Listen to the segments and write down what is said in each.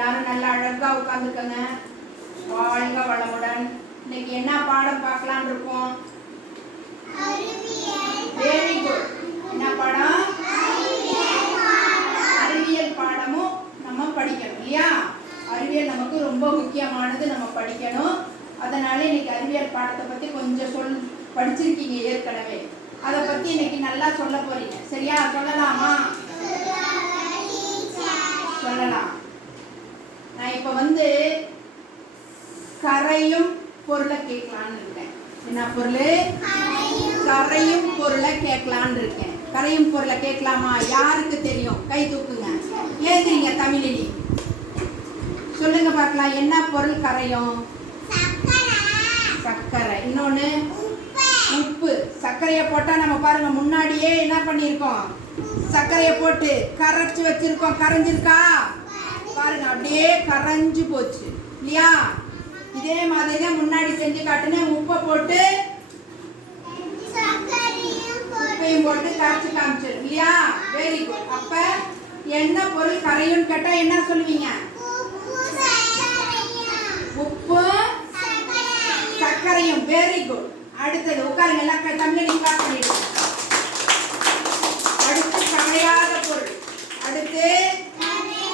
எல்லாரும் நல்லா அழகா உட்காந்துக்கங்க. வாழ்க வளமுடன். இன்னைக்கு என்ன பாடம் பார்க்கலாம் இருக்கோம்? Very good. என்ன பாடம்? அறிவியல் பாடமும் நம்ம படிக்கணும் இல்லையா? அறிவியல் நமக்கு ரொம்ப முக்கியமானது, நம்ம படிக்கணும். அதனால இன்னைக்கு அறிவியல் பாடத்தை பத்தி கொஞ்சம் படிச்சிருக்கீங்க ஏற்கனவே. அதை பத்தி இன்னைக்கு நல்லா சொல்ல போறீங்க. சரியா? சொல்லலாமா? சொல்லலாம். நான் இப்ப கரையும் பொருளை கேட்கலான்னு இருக்கேன். என்ன பொருள்? கரையும் பொருளை கேட்கலான்னு இருக்கேன். கரையும் பொருளை கேட்கலாமா? யாருக்கு தெரியும்? கை தூக்குங்க. ஏதுங்க தமிழினி சொல்லுங்க பார்க்கலாம். என்ன பொருள் கரையும்? சர்க்கரை. இன்னொன்னு உப்பு. சர்க்கரையை போட்டா நம்ம பாருங்க முன்னாடியே என்ன பண்ணிருக்கோம்? சர்க்கரையை போட்டு கரைச்சு வச்சிருக்கோம். கரைஞ்சிருக்கா பாருங்க, அப்படியே கரைஞ்சு போச்சு இல்லையா? இதே மாதிரி தான் முன்னாடி செஞ்சு காட்டுனேன். உப்பை போட்டு உப்பையும் போட்டு கரைச்சு காமிச்சிரு இல்லையா? Very good. அப்ப என்ன பொருள் கரையும் கேட்டா என்ன சொல்லுவீங்க? உப்பு சர்க்கரையும். Very good. அடுத்தது உட்காருங்க எல்லாம் தமிழ் கிளாஸ் பண்ணிடுங்க. அடுத்து கரையாத பொருள். அடுத்து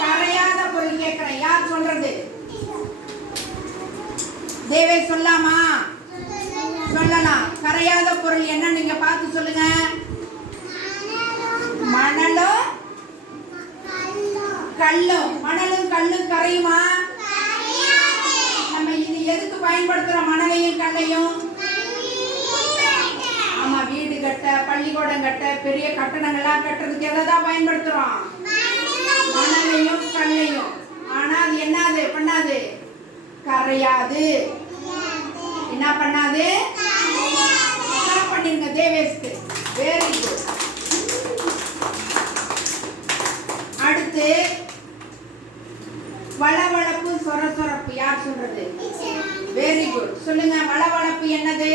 கரையாத பொருள் கேட்கிறேன். யார் சொல்றது? தேவே சொல்லாமா? சொல்லலாம். கரையாத பொருள் என்ன நீங்க பார்த்து சொல்லுங்க. மணலும் கல்லும். மணலும் கல்லும் கரையுமா? நம்ம இது எதுக்கு பயன்படுத்துறோம்? மணலையும் கல்லையும். ஆமா, வீடு கட்ட, பள்ளிக்கூடம் கட்ட, பெரிய கட்டடங்கள்லாம் கட்டுறதுக்கு எதைதான் பயன்படுத்துறோம்? மணலையும் கல்லையும். ஆனா அது என்னது பண்ணாது? கரையாது. என்ன பண்ணாது? பண்ணிருங்க தேவேஸ்க்கு. Very good. அடுத்து வளவளப்பு சொரசொரப்பு. யார் சொல்றது? Very good. சொல்லுங்க. வளவளப்பு என்னது?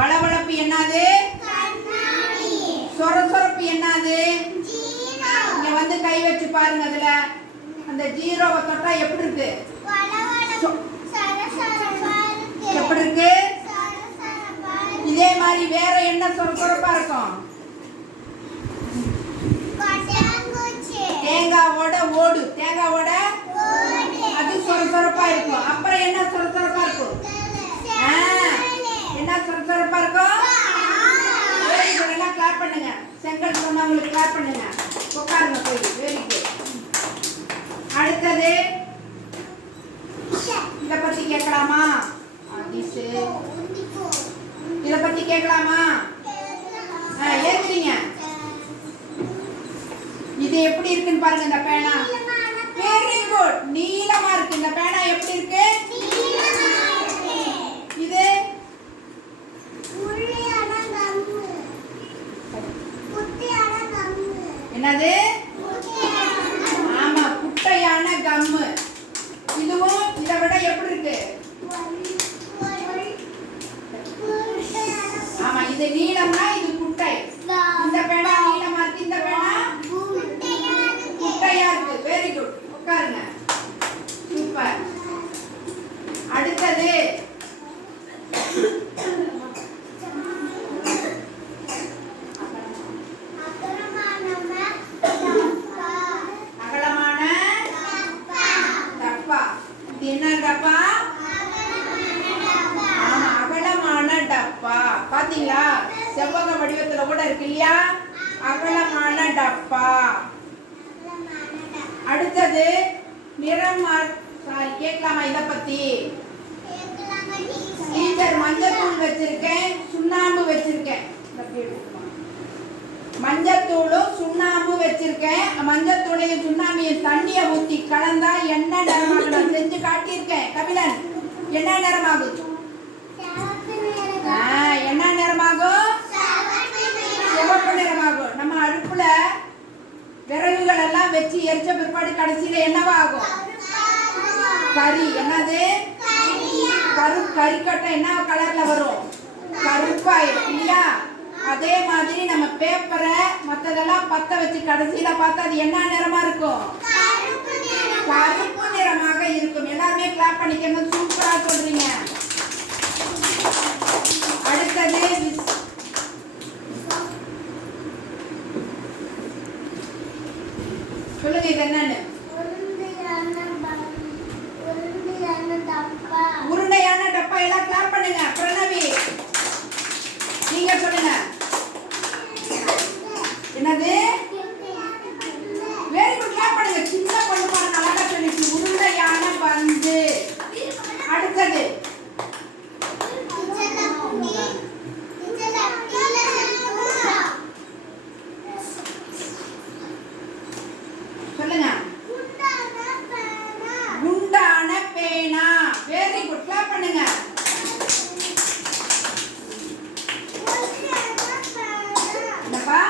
வளவளப்பு என்னது? சொரசொரப்பு என்னது? இங்க கை வச்சு பாருங்க. அதுல அந்த ஜீரோவை தொட்டா எப்படி இருக்கு? எப்படி இருக்கு? இதே மாதிரி வேற என்ன சொரசொரப்பா இருக்கும்? தேங்காவோட ஓடு. தேங்காவோட அது சொரசொரப்பா இருக்கும். அப்புறம் என்ன சொரசொரப்பா இருக்கும்? என்ன சொரசொரப்பா இருக்கும்? எல்லாம் கிளாப் பண்ணுங்க. செங்கல் சொன்னவங்களுக்கு கிளாப் பண்ணுங்க. உட்காருங்க போய். Very good. அடுத்தது இத பத்தி கேட்கலாமா? இத பத்தி கேட்கலாமா? ஏத்துறீங்க. இது எப்படி இருக்குன்னு பாருங்க. இந்த பேனா வெரி குட். நீளமா இருக்கு. இந்த பேனா எப்படி இருக்கு? இது என்னது? ஆமா, குட்டையான கம்மு. இதுவும் இதை விட எப்படி இருக்கு? ஆமா, இது நீளம்னா இது குட்டை. இந்த பேனா நீளமா இருக்கு. இந்த பேனா குட்டையா இருக்கு. Very good. உட்காருங்க. சூப்பர். அடுத்தது என்ன டப்பா? ஆமா, அகலமான டப்பா. பாத்தீங்களா? செவ்வக வடிவத்துல கூட இருக்கு இல்லையா? அகலமான டப்பா. அடுத்தது நிறம். கேட்கலாமா இத பத்தி? டீச்சர் மஞ்சத்தூள் வச்சிருக்கேன், சுண்ணாம்பு வச்சிருக்கேன். மஞ்சத்தூளும் சுண்ணாம்பு வச்சிருக்கேன். மஞ்சத்தூளையும் சுண்ணாம்பையும் தண்ணிய ஊத்தி கலந்தா என்ன நிறமாகும்? நான் செஞ்சு காட்டியிருக்கேன். கபிலன், என்ன நிறமாகும்? என்ன நிறமாகும்? சிவப்பு நிறமாகும். நம்ம அடுப்புல விறகுகள் எல்லாம் வச்சு எரிச்ச பிற்பாடு கடைசியில என்னவாகும்? கறி. என்னது? கறிக்கட்டை என்ன கலர்ல வரும்? கருப்பாயிரும் இல்லையா? அதே மாதிரி நம்ம பேப்பரை மத்ததெல்லாம் பத்த வச்சு கடைசியில பார்த்தா அது என்ன நிறமா இருக்கும்? கருப்பு நிறமாக இருக்கும். எல்லாருமே கிளாப் பண்ணிக்கணும். சூப்பரா சொல்றீங்க. அடுத்தது சொல்லுங்க, இது என்னன்னு? உருண்டையான டப்பா. எல்லாம் கிளாப் பண்ணுங்க. பிரணவி நீங்க சொல்லுங்க. என்னது? Very good. கிளாப் பண்ணுங்க. சின்ன பொண்ணு பாருங்க, அழகா சொல்லிச்சு. உருண்டையான பந்து. அடுத்தது சொல்லுங்க. குண்டான பேனா. Very good. கிளாப் பண்ணுங்க. என்னப்பா?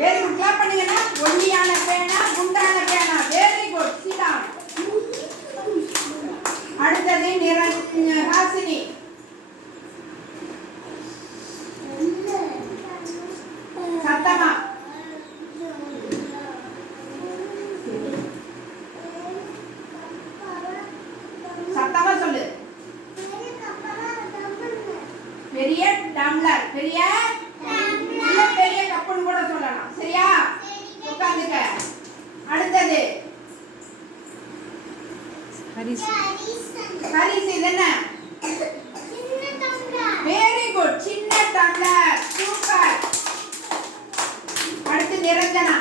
Very good. கிளாப் பண்ணுங்க. ஒல்லியான பேனா, குண்டான பேனா. Very good. Sit down. அடுத்தது ஹாசினி. சத்தமா சத்தமா சொல்லு. பெரிய டம்ளர். பெரிய இல்ல, பெரிய கப்புன்னு கூட சொல்லலாம். சரியா? உட்கார்ந்துக்க. அடுத்தது ஹரிஸ். இது என்ன? Very good. சின்ன டம்ளர். சூப்பர். அடுத்து நிரஞ்சனா.